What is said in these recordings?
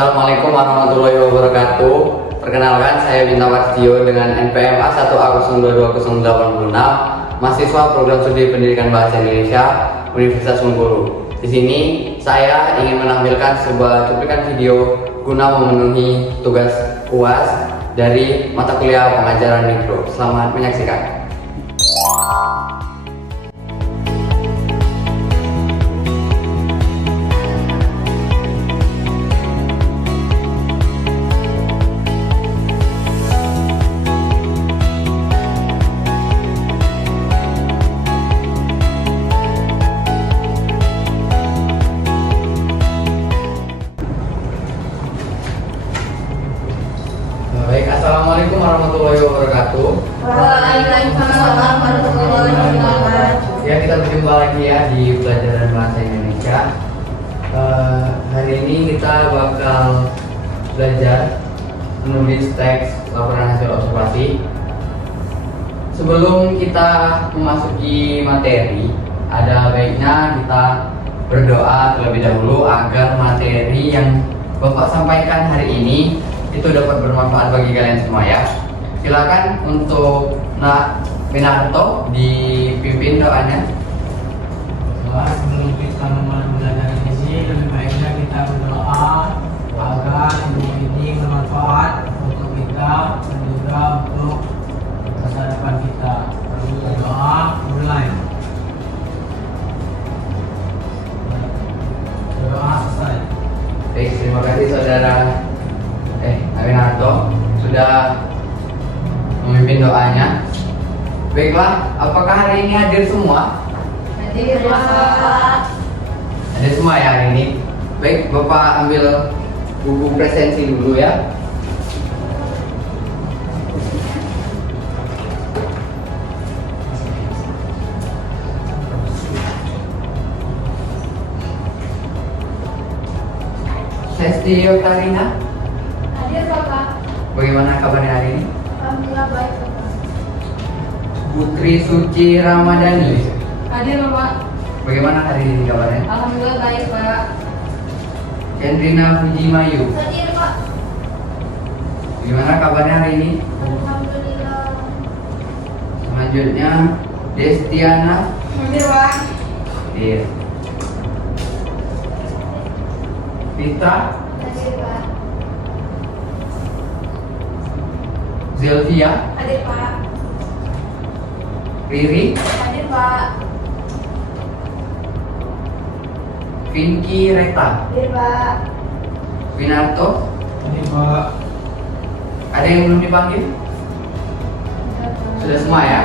Assalamualaikum warahmatullahi wabarakatuh. Perkenalkan, saya Bintang Wardio dengan NPM A1A022086, mahasiswa program studi pendidikan bahasa Indonesia Universitas Bengkulu. Di sini saya ingin menampilkan sebuah cuplikan video guna memenuhi tugas UAS dari mata kuliah pengajaran mikro. Selamat menyaksikan. Baik, assalamualaikum warahmatullahi wabarakatuh. Waalaikumsalam warahmatullahi wabarakatuh. Ya, kita berjumpa lagi ya di pelajaran bahasa Indonesia. Hari ini kita bakal belajar menulis teks laporan hasil observasi. Sebelum kita memasuki materi, ada baiknya kita berdoa terlebih dahulu agar materi yang Bapak sampaikan hari ini itu dapat bermanfaat bagi kalian semua ya. Silakan untuk Nak Winarto dipimpin doanya. Sebelum kita memulai belajar ini, lebih baiknya kita berdoa agar ilmu ini bermanfaat untuk kita dan juga untuk masa depan kita. Lalu berdoa mulai. Berdoa selesai. Baik, terima kasih saudara Winarto sudah memimpin doanya. Baiklah, apakah hari ini hadir semua? Hadir, Pak. Hadir semua ya hari ini. Baik, Bapak ambil buku presensi dulu ya. Sesti Oktarina, Hadir, Bapak. bagaimana kabarnya hari ini? Alhamdulillah baik, Bapak. Putri Suci Ramadhani, Hadir, Bapak. bagaimana hari ini kabarnya? Alhamdulillah baik, Pak. Chandrina Pujimayu, Hadir, Pak. bagaimana kabarnya hari ini? Alhamdulillah. Selanjutnya Destiana. Hadir, Pak. Iya. Fitra, Hadir, Pak. Zelvia, Hadir, Pak. Riri, Hadir, Pak. Pinky Reta, Hadir, Pak. Winarto. Ini Pak. Ada yang belum dipanggil? Sudah semua ya?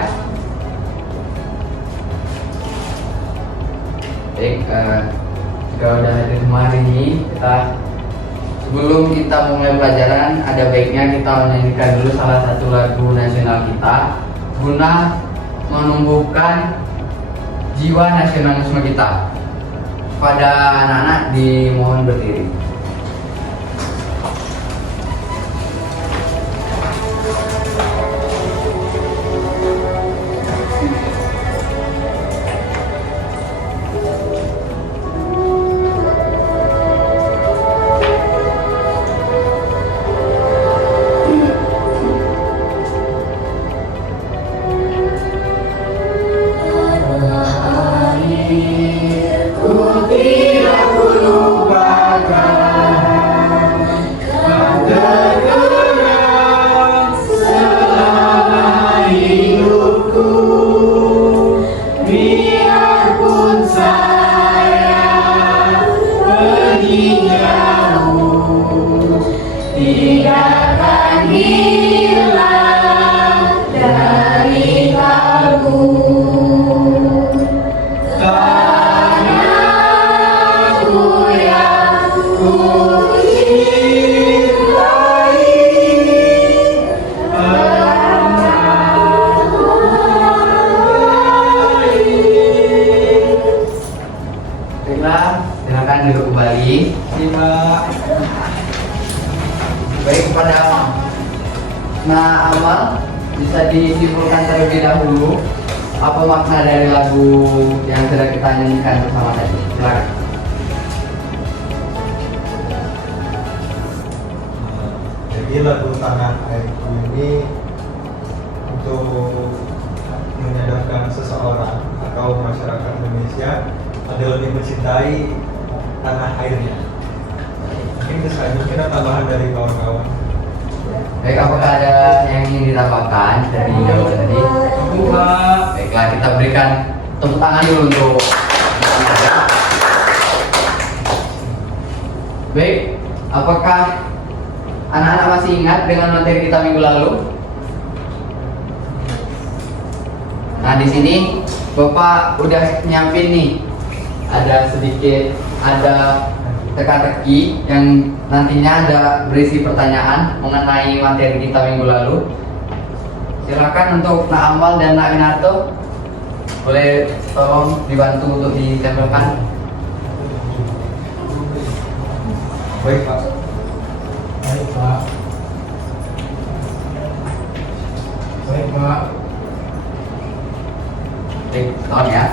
Baik, jika udah hadir semua hari ini, sebelum kita mulai pelajaran, ada baiknya kita menyanyikan dulu salah satu lagu nasional kita guna menumbuhkan jiwa nasionalisme kita. Pada anak-anak dimohon berdiri. Silakan duduk kembali. Terima. Baik, kepada Nah Amal, bisa disimpulkan terlebih dahulu apa makna dari lagu yang sudah kita nyanyikan bersama tadi? Silakan. Jadi lagu Tanah Airku ini untuk menyadarkan seseorang atau masyarakat Indonesia ada lebih mencintai tanah airnya. Mungkin itu saja, mungkin ada tambahan dari kawan-kawan. Baik, apakah ada yang ingin ditambahkan dari jawaban tadi? Bukan. Baiklah, kita berikan tepuk tangan dulu untuk baik, apakah anak-anak masih ingat dengan materi kita minggu lalu? Nah, di sini Bapak udah nyiapin nih, ada sedikit, ada teka-teki yang nantinya ada berisi pertanyaan mengenai materi kita minggu lalu. Silakan untuk Nak Amal dan Nak Winarto, boleh tolong dibantu untuk ditempelkan. Baik Pak. Baik Pak. Baik Pak. Baik, tolong ya.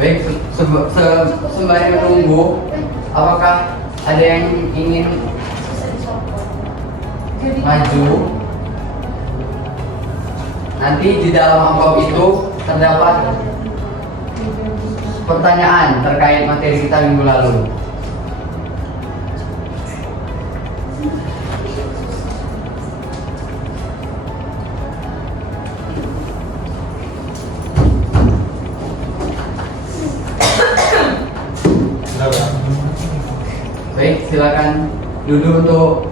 Baik, sembari menunggu, apakah ada yang ingin maju? Nanti di dalam amplop itu terdapat pertanyaan terkait materi kita minggu lalu. Baik, silakan duduk untuk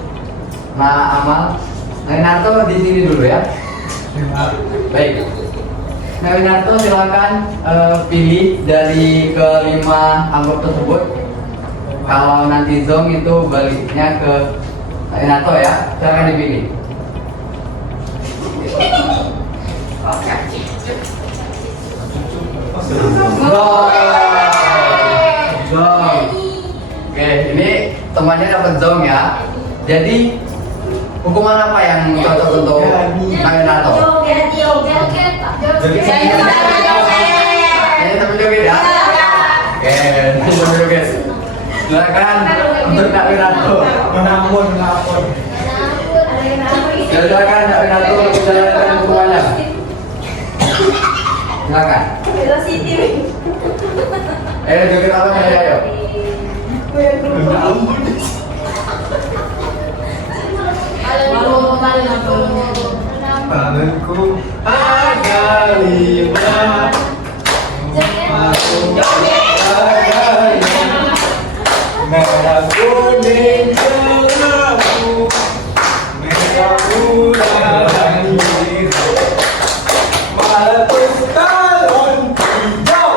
Nak Amal. Nak Winarto di sini dulu ya. Baik, Nak Winarto silakan pilih dari kelima amplop tersebut. Kalau nanti zong itu baliknya ke Nak Winarto ya. Silakan dipilih. Zong. Oke, ini temannya dapat zong ya. Jadi hukuman apa yang cocok untuk Nak Winarto? Ini teman joget ya. Oke, teman joget. Silakan untuk Nak Winarto. Menamun. Silakan Nak Winarto untuk menjalankan hukumannya. Silakan. Joget apa nih, ayo? Tanganku ada 5. Aku ada 5. Merah kuning kelabu, merah muda dan biru, meletus talon hijau.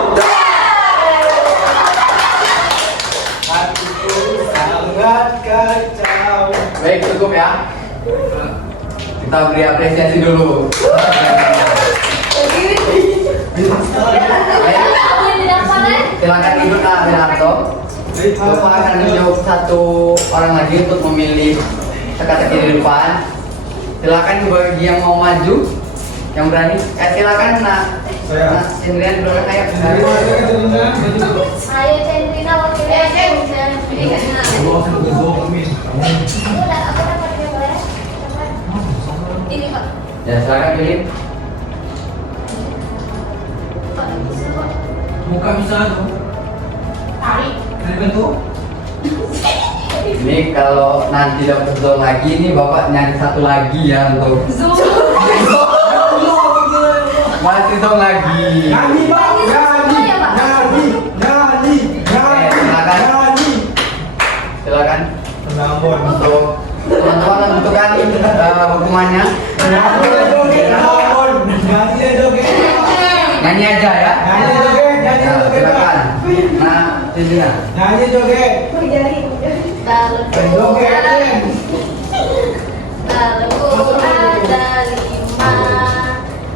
Hatiku sangat kacau. Baik, cukup ya. Kita beri apresiasi dulu. Silakan Ibu Nak Winarto. Bapak akan menjawab satu orang lagi untuk memilih teka-teki di depan. Silakan bagi yang mau maju, yang berani. Silakan Nak. Saya. Nak Cendrian dulu kayak. Saya Cendrina wakilnya ini Pak. Ya, silakan pilih. Muka bisa tuh. Tarik. Dari bentuk. Ini kalau nanti dapat zong lagi, ini Bapak nyari satu lagi ya untuk masih zong lagi. Nyanyi Pak, nyanyi. Silakan Menamun. untuk teman-teman menentukan hukumannya. Nyanyi aja ya. Ya, silakan. Nah, Cendina. Nyanyi joget. Talku ada 5.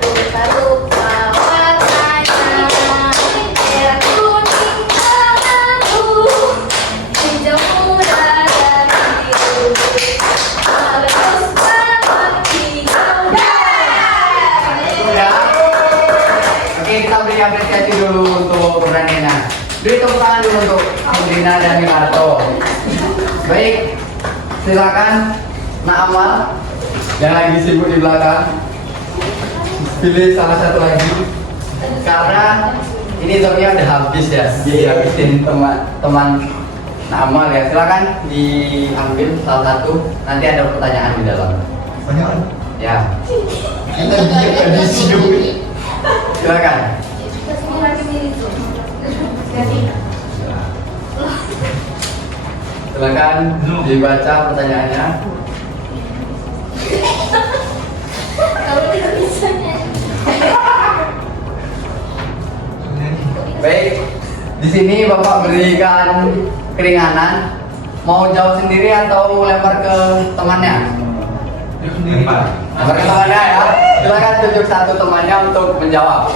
Lupa-lupa warnanya, merah kuning kelabu, hijau muda dan biru, meletus talon hijau. Ya. dulu untuk Hendrina dan Minarto. Baik, silakan Nak Amal yang lagi sibuk di belakang. Pilih salah satu lagi. Karena ini topnya udah habis ya. Jadi habisin teman Nak Amal ya. Silakan diambil salah satu. Nanti ada pertanyaan di dalam. Banyak kan? Ya. Kita diam di sini. Silakan. Silakan dibaca pertanyaannya. Kalau tidak bisa Baik, di sini Bapak berikan keringanan. Mau jawab sendiri atau lempar ke temannya? Lempar ke temannya ya. Silakan tunjuk satu temannya untuk menjawab.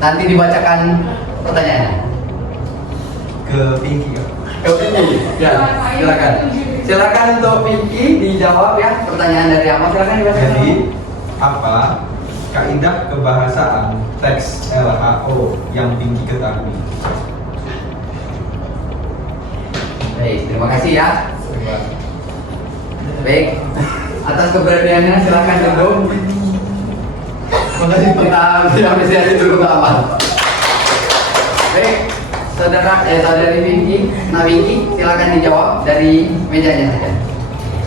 Nanti dibacakan pertanyaannya. Ke Pinky Kak. Ke Pinky, ya. Silakan. Silakan untuk Pinky dijawab ya. Pertanyaan dari Amal silakan dibaca. Jadi apa kaidah kebahasaan teks LHO yang Pinky ketahui? Baik, terima kasih ya. Baik, atas keberaniannya silakan duduk. Makasih tentang tidak bisa duduk aman. Baik, saudari Pinky, Nah Pinky, silakan dijawab dari mejanya saja.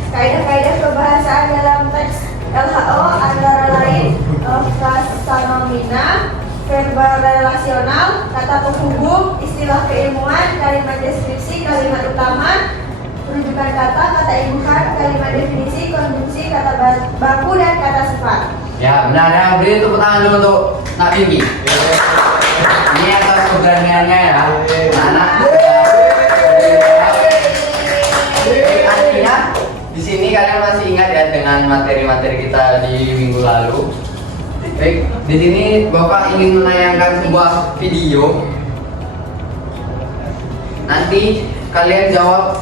Kaidah-kaidah kebahasaan dalam teks LHO antara lain frasanomina, verbal relasional, kata penghubung, istilah keilmuan, kalimat deskripsi, kalimat utama, rujukan kata, kata imbuhan, kalimat definisi, konjungsi, kata baku, dan kata sifat. Ya, benar ya. Beri tepuk tangan dulu untuk Nak Pinky. Ini atas keberaniannya ya. Anak. Artinya di sini kalian masih ingat ya dengan materi-materi kita di minggu lalu. Baik, di sini Bapak ingin menayangkan sebuah video. Nanti kalian jawab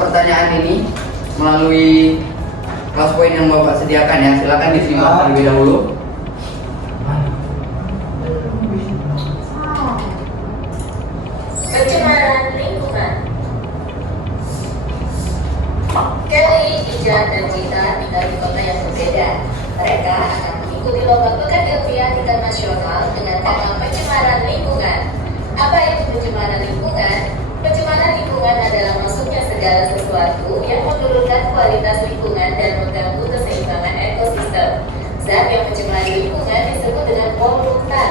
pertanyaan ini melalui kelas poin yang Bapak sediakan ya. Silakan disimak terlebih dahulu. Pencemaran lingkungan. Kelly, Ija, dan Cita tinggal di kota yang berbeda. Mereka akan mengikuti lomba pekan ilmiah tingkat nasional dengan tema pencemaran lingkungan. Apa itu pencemaran lingkungan? Pencemaran lingkungan adalah masuknya segala sesuatu yang menurunkan kualitas lingkungan dan mengganggu keseimbangan ekosistem. Zat yang mencemari lingkungan disebut dengan polutan.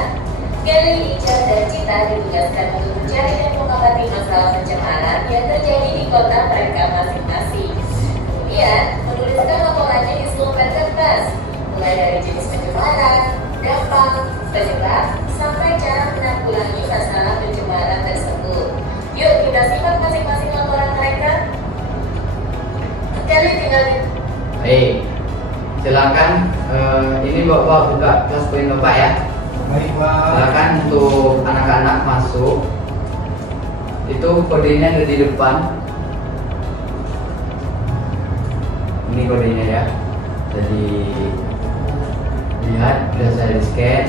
Kelly, Ica, dan Cita ditugaskan untuk mencari dan mengamati masalah pencemaran yang terjadi di kota mereka masing-masing. Kemudian, menuliskan laporannya di selembar kertas, mulai dari jenis pencemaran, dampak, penyebab, sampai cara menanggulangi masalah pencemaran tersebut. Yuk kita simak masing-masing laporan mereka. Kelly tinggal di... Baik, silakan. Ini Bapak buka kelas poin Bapak ya. Baik Pak. Silakan untuk anak-anak masuk. Itu kodenya ada di depan. Ini kodenya ya. Jadi lihat, sudah saya di scan.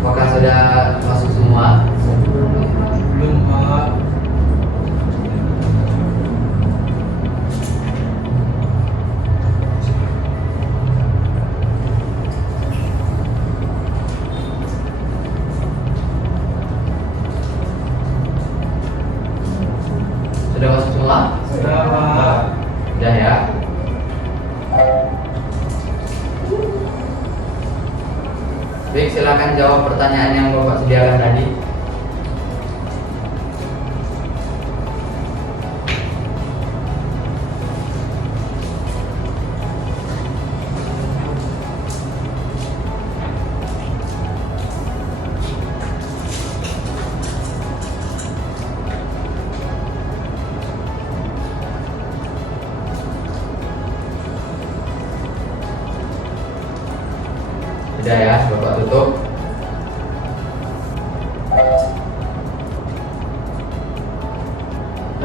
Apakah sudah masuk semua? Belum Pak. Sudah masuk semua? Sudah Pak. Sudah ya. Baik, silakan jawab pertanyaan yang Bapak sediakan tadi. Sudah ya, Bapak tutup.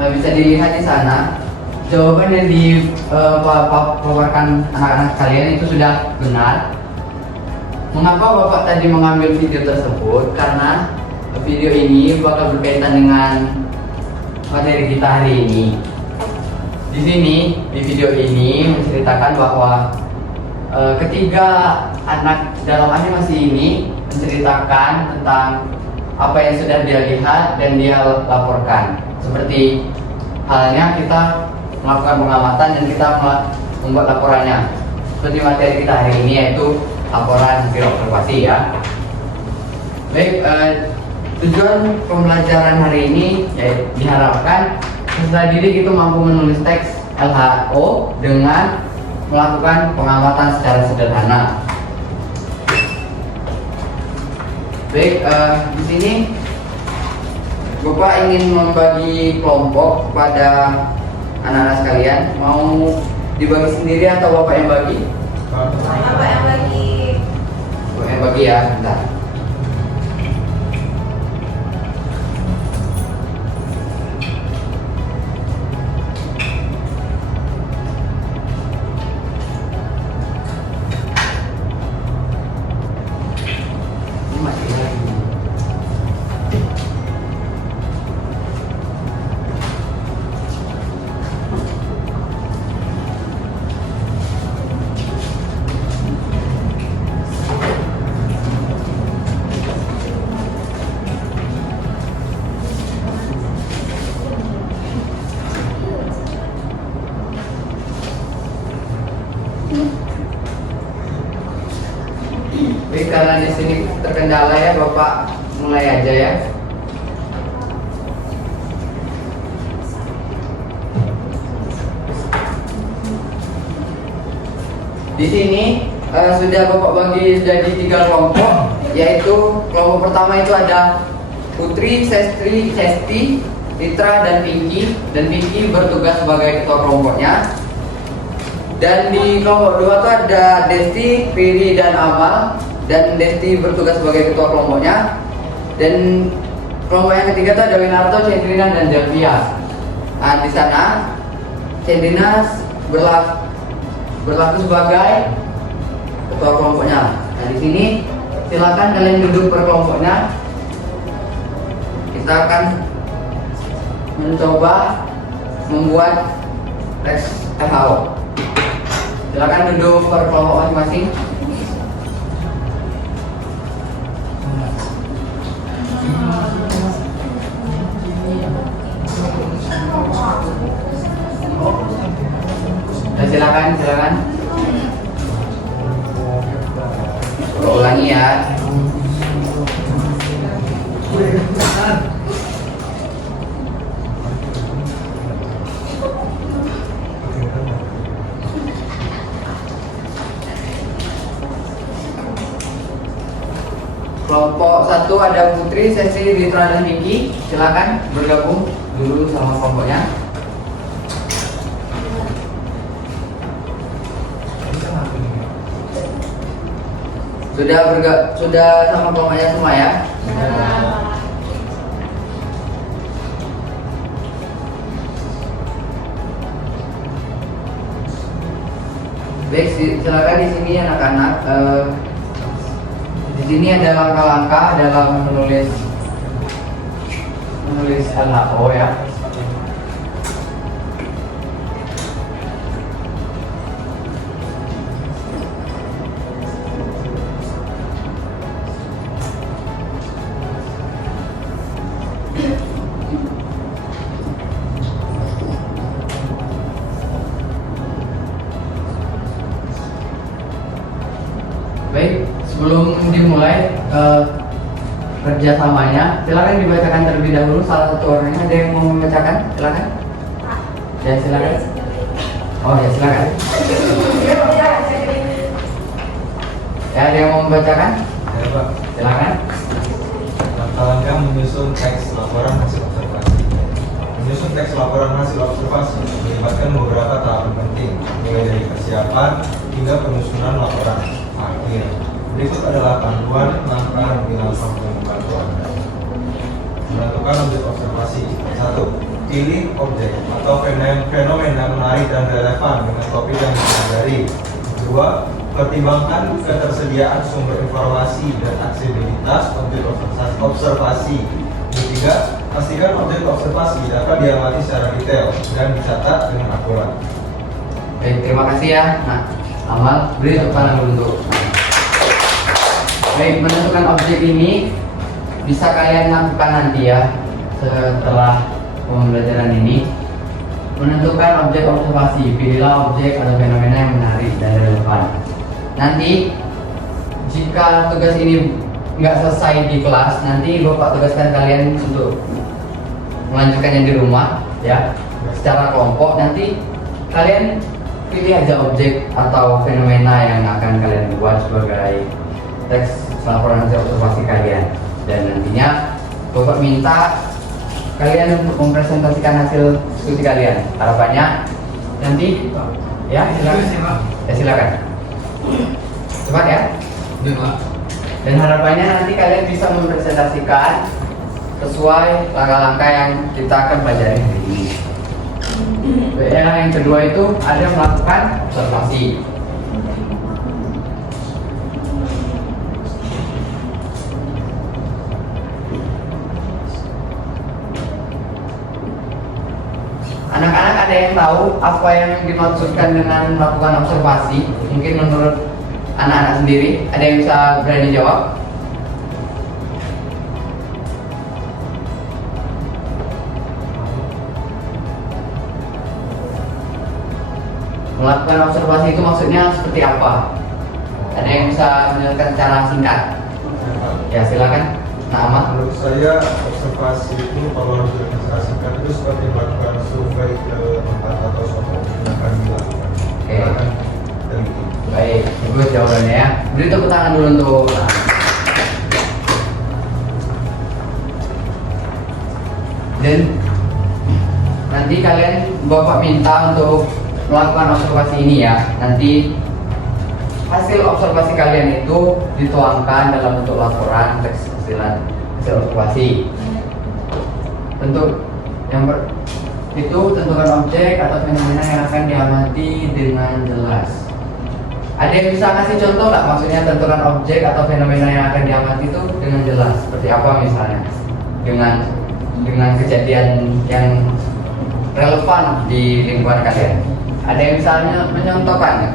Nah, bisa dilihat di sana jawaban yang dipaparkan anak-anak kalian itu sudah benar. Mengapa Bapak tadi mengambil video tersebut? Karena video ini bakal berkaitan dengan materi kita hari ini. Di sini, di video ini menceritakan bahwa ketiga anak dalam animasi ini menceritakan tentang apa yang sudah dia lihat dan dia laporkan. Seperti halnya kita melakukan pengamatan dan kita membuat laporannya. Seperti materi kita hari ini yaitu laporan hasil observasi ya. Baik, tujuan pembelajaran hari ini ya, diharapkan peserta didik itu mampu menulis teks LHO dengan melakukan pengamatan secara sederhana. Baik, di sini Bapak ingin membagi kelompok kepada anak-anak sekalian. Mau dibagi sendiri atau Bapak yang bagi? Bapak yang lagi. Bapak yang bagi ya, bentar. Ini masih lagi. Baik, karena di sini terkendala ya, Bapak mulai aja ya. Di sini sudah Bapak bagi jadi 3 kelompok, yaitu kelompok pertama itu ada Putri, Sestri, Cesti, Citra, dan Pinky. Dan Pinky bertugas sebagai ketua kelompoknya. Dan di kelompok 2 itu ada Desti, Piri, dan Amal. Dan Desti bertugas sebagai ketua kelompoknya. Dan kelompok yang ketiga itu ada Winarto, Cendrina, dan Delvia. Nah, di sana Cendrina berlaku sebagai ketua kelompoknya. Nah, di sini silakan kalian duduk per kelompoknya. Kita akan mencoba membuat teks LHO. Silakan duduk per kelompok masing-masing. Silakan. Ulangi ya. Kelompok 1 ada Putri, Sesi, Ritra, dan Niki. Silakan bergabung dulu sama kelompoknya. Sudah sama kelompoknya semua ya? Baik, silakan di sini anak-anak. Di sini ada langkah-langkah dalam menulis LHO ya. Baik, sebelum dimulai kerjasamanya, silakan dibacakan terlebih dahulu salah satu orangnya. Ada yang mau membacakan? Silakan. Ya, silakan. Oh ya, silakan. Ya, ada yang mau membacakan? Ya, Pak. Silakan. Langkah-langkah menyusun teks laporan hasil observasi. Menyusun teks laporan hasil observasi melibatkan beberapa tahapan penting, mulai dari persiapan hingga penyusunan laporan akhir. Berikut adalah panduan langkah yang dilakukan untuk membantu Anda. Menentukan objek observasi. 1. pilih objek atau fenomena menarik dan relevan dengan topik yang dipelajari. Kedua, pertimbangkan ketersediaan sumber informasi dan aksesibilitas objek observasi. Ketiga, pastikan objek observasi dapat diamati secara detail dan dicatat dengan akurat. Baik, terima kasih ya. Nah, Amal, beri tepuk tangan dulu untuk. Baik, menentukan objek ini bisa kalian lakukan nanti ya setelah pembelajaran ini. Menentukan objek observasi, pilihlah objek atau fenomena yang menarik dan relevan. Nanti jika tugas ini nggak selesai di kelas, nanti Bapak tugaskan kalian untuk melanjutkannya di rumah ya, secara kelompok. Nanti kalian pilih aja objek atau fenomena yang akan kalian buat sebagai teks laporan hasil observasi kalian, dan nantinya Bapak minta kalian untuk mempresentasikan hasil diskusi kalian. Harapannya nanti ya silakan. Ya silakan. Cepat ya. Dan harapannya nanti kalian bisa mempresentasikan sesuai langkah-langkah yang kita akan pelajari hari ini. Yang kedua itu ada melakukan observasi. Anak-anak ada yang tahu apa yang dimaksudkan dengan melakukan observasi? Mungkin menurut anak-anak sendiri, ada yang bisa berani jawab? Melakukan observasi itu maksudnya seperti apa? Ada yang bisa menjelaskan secara singkat? Ya silakan. Nah, Ahmad. Menurut saya observasi itu kalau harus didemonstrasikan itu seperti melakukan survei ke tempat atau suatu yang akan dilakukan. Oke. Akan teliti. Baik, bagus jawabannya ya. Beri tepuk tangan dulu untuk dan nanti kalian Bapak minta untuk melakukan observasi ini ya. Nanti hasil observasi kalian itu dituangkan dalam bentuk laporan teks hasil observasi. Bentuk yang itu tentukan objek atau fenomena yang akan diamati dengan jelas. Ada yang bisa ngasih contoh nggak? Maksudnya tentukan objek atau fenomena yang akan diamati itu dengan jelas. Seperti apa misalnya? Dengan kejadian yang relevan di lingkungan kalian. Ada yang misalnya menyontohkan nggak?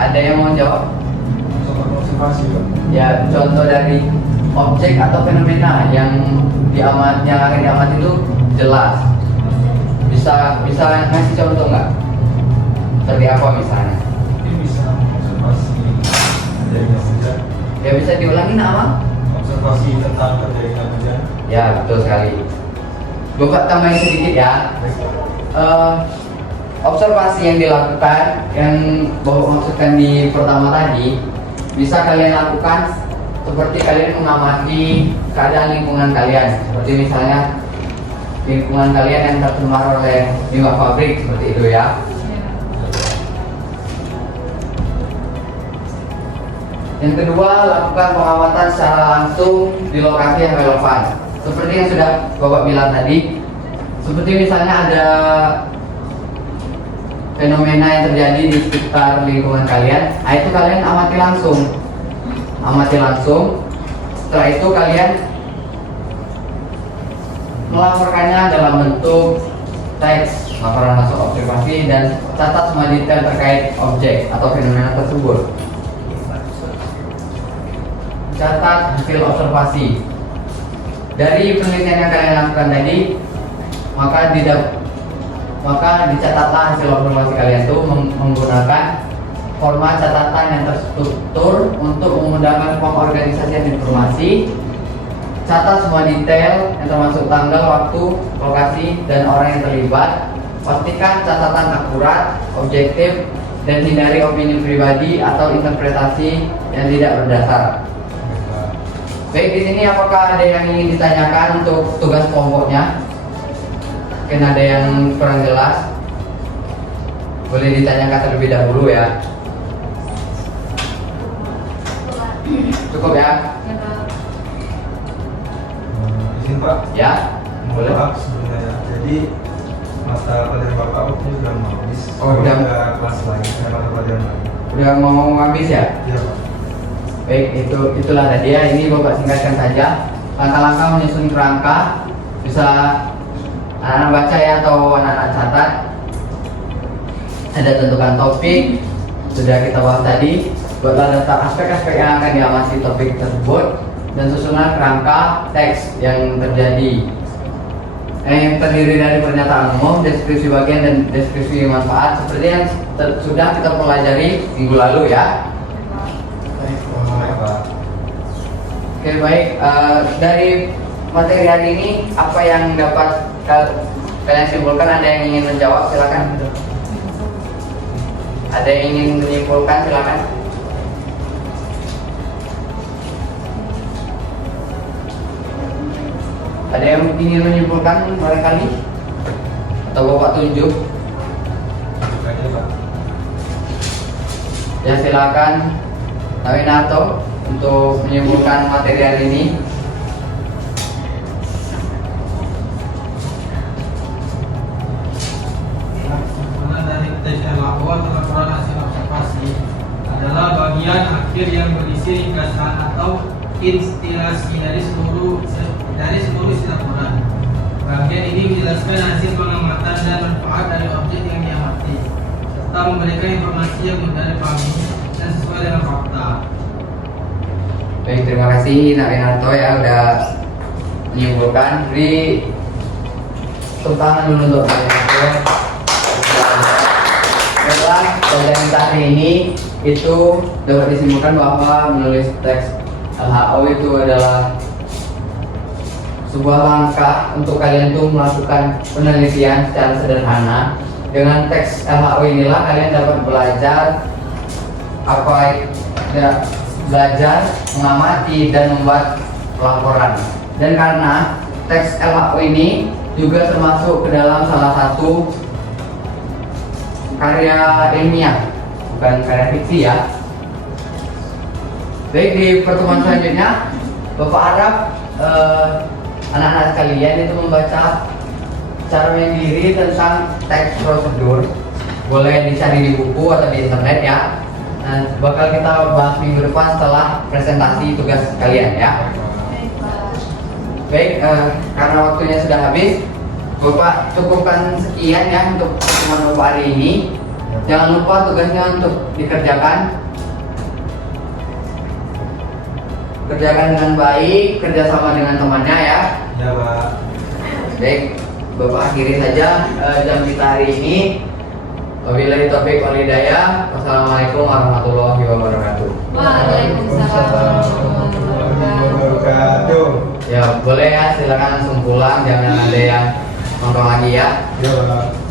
Ada yang mau jawab? Observasi, Pak. Ya, contoh dari objek atau fenomena yang akan diamati itu jelas. Bisa ngasih contoh nggak? Seperti apa misalnya? Ini bisa observasi adanya hujan. Ya bisa diulangi nama? Observasi tentang terjadinya hujan. Ya betul sekali. Bapak tambahin sedikit ya. Observasi yang dilakukan yang Bapak maksudkan di pertama tadi bisa kalian lakukan seperti kalian mengamati keadaan lingkungan kalian, seperti misalnya lingkungan kalian yang tercemar oleh limbah pabrik seperti itu ya. Yang kedua, lakukan pengamatan secara langsung di lokasi yang relevan. Seperti yang sudah Bapak bilang tadi, seperti misalnya ada fenomena yang terjadi di sekitar lingkungan kalian, nah itu kalian amati langsung. Setelah itu kalian melaporkannya dalam bentuk teks laporan hasil observasi dan catat semua detail terkait objek atau fenomena tersebut. Catat hasil observasi dari penelitian yang kalian lakukan tadi, maka dicatatlah hasil observasi kalian itu menggunakan format catatan yang terstruktur untuk memudahkan pengorganisasian informasi. Catat semua detail yang termasuk tanggal, waktu, lokasi, dan orang yang terlibat. Pastikan catatan akurat, objektif, dan hindari opini pribadi atau interpretasi yang tidak berdasar. Baik, di sini apakah ada yang ingin ditanyakan untuk tugas kelompoknya? Mungkin ada yang kurang jelas, boleh ditanyakan terlebih dahulu ya. Cukup ya? Ya, Pak. Izin Pak. Ya? Boleh. Pak sebenarnya. Jadi mata pelajaran Bapak waktu sudah mau habis. Oh, udah. Ada kelas lain, ada mata pelajaran lain. Udah mau habis ya? Iya Pak. Baik, itulah tadi ya. Ini Bapak singkatkan saja. Langkah-langkah menyusun kerangka bisa anak-anak baca ya atau anak-anak catat. Ada tentukan topik, sudah kita bahas tadi. Buatlah daftar aspek-aspek yang akan diamati topik tersebut dan susunan kerangka teks yang terjadi. Yang terdiri dari pernyataan umum, deskripsi bagian dan deskripsi manfaat seperti yang sudah kita pelajari minggu lalu ya. Baik Pak. Oke baik, dari materi hari ini apa yang dapat kalian simpulkan? Ada yang ingin menjawab silakan. Ada yang ingin menyimpulkan silakan. Ada yang ingin menyimpulkan barangkali? Atau Bapak tunjuk? Bukannya Pak. Ya silakan Nawinarto untuk menyimpulkan materi hari ini. Sempurna dari tes LAO atau laporan hasil observasi adalah bagian akhir yang berisi ringkasan atau instilasi dari seluruh isi laporan. Bagian ini menjelaskan hasil pengamatan dan manfaat dari objek yang diamati, serta memberikan informasi yang mudah dipahami dan sesuai dengan fakta. Baik, terima kasih Nawinarto ya udah menyimpulkan. Beri tepuk tangan dulu untuk Nawinarto. Setelah pelajaran kita hari ini itu dapat disimpulkan bahwa menulis teks LHO itu adalah sebuah langkah untuk kalian tuh melakukan penelitian secara sederhana. Dengan teks LHO inilah kalian dapat belajar belajar mengamati dan membuat laporan. Dan karena teks LHO ini juga termasuk ke dalam salah satu karya ilmiah, bukan karya fiksi ya. Baik, di pertemuan selanjutnya Bapak harap anak-anak sekalian itu membaca cara mandiri tentang teks prosedur. Boleh dicari di buku atau di internet ya. Nah, bakal kita bahas minggu depan setelah presentasi tugas kalian ya. Baik, Pak. Baik, karena waktunya sudah habis, Bapak cukupkan sekian ya untuk pertemuan Bapak hari ini. Jangan lupa tugasnya untuk dikerjakan. Kerjakan dengan baik, kerjasama dengan temannya ya. Ya Pak. Baik, Bapak akhiri saja jam kita hari ini. Wabillahi taufiq wal hidayah. Wassalamualaikum warahmatullahi wabarakatuh. Waalaikumsalam warahmatullahi Wabarakatuh. Ya, boleh ya, silakan langsung pulang, jangan ada yang nongkrong lagi ya. Ya Pak.